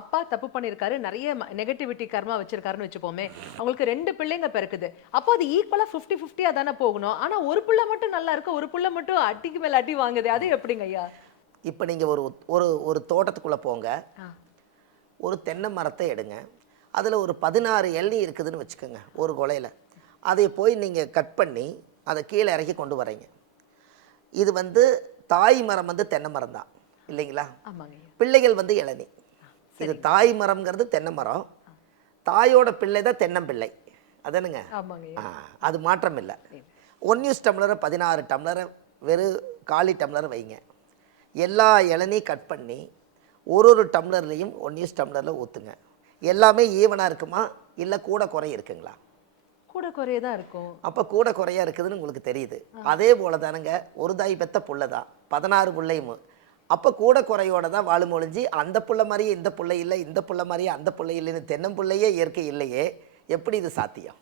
அப்பா தப்பு பண்ணியிருக்காரு, நெறைய நெகட்டிவிட்டி கர்மா வச்சிருக்காருன்னு வச்சுப்போமே. அவங்களுக்கு 2 பிள்ளைங்க பிறக்குது. அப்போ அது ஈக்குவலா 50, 50யா தானே போகணும். ஆனா ஒரு புள்ள மட்டும் நல்லா இருக்கு, ஒரு புள்ள மட்டும் அடிக்கு மேல அடி வாங்குதே. அது எப்படிங்க ஐயா? இப்ப நீங்க ஒரு ஒரு ஒரு தோட்டத்துக்குள்ள போங்க. ஆ. ஒரு தென்னை மரத்த எடுங்க. அதுல ஒரு 16 இளநீ இருக்குதுன்னு வச்சுக்கோங்க, ஒரு கொலையில. அதை போய் நீங்க கட் பண்ணி, அத கீழ இறக்கி கொண்டு வரீங்க. இது வந்து தாய் மரம் வந்து தென்னை மரம் தான். இல்லைங்களா? ஆமாங்க ஐயா. பிள்ளைகள் வந்து இளநீ. இது சரிங்க. தாய் மரம்ங்கிறது தென்னை மரம். தாயோட பிள்ளை தான் தென்னம்பிள்ளை. அதானுங்க? ஆமாங்க ஆ, ஐயா. அது மாற்றம் இல்ல. 1 யூஸ் டம்ளர 16 டம்ளர வெறும் காலி டம்ளர வைங்க. எல்லா இளநீ கட் பண்ணி ஒரு டம்ளர்லையும் 1 யூஸ் டம்ளர்ல ஊத்துங்க. எல்லாமே ஈவனா இருக்குமா? இல்ல கூட குறை இருக்குங்களா? கூட குறைய தான் இருக்கும். அப்ப கூட குறையா இருக்குதுன்னு உங்களுக்கு தெரியுது. அதே போல தானங்க ஒரு தாய் பெத்த புள்ள தான். 16 புள்ளையும். அப்ப கூட குறையோட தான் வாழும் ஒழிஞ்சு, அந்த புள்ள மாரியே இந்த புள்ள இல்ல, இந்த புள்ள மாரியே அந்த புள்ள இல்லன்னு தென்னம்புள்ளையே இயற்கை இல்லையே. எப்படி இது சாத்தியம்?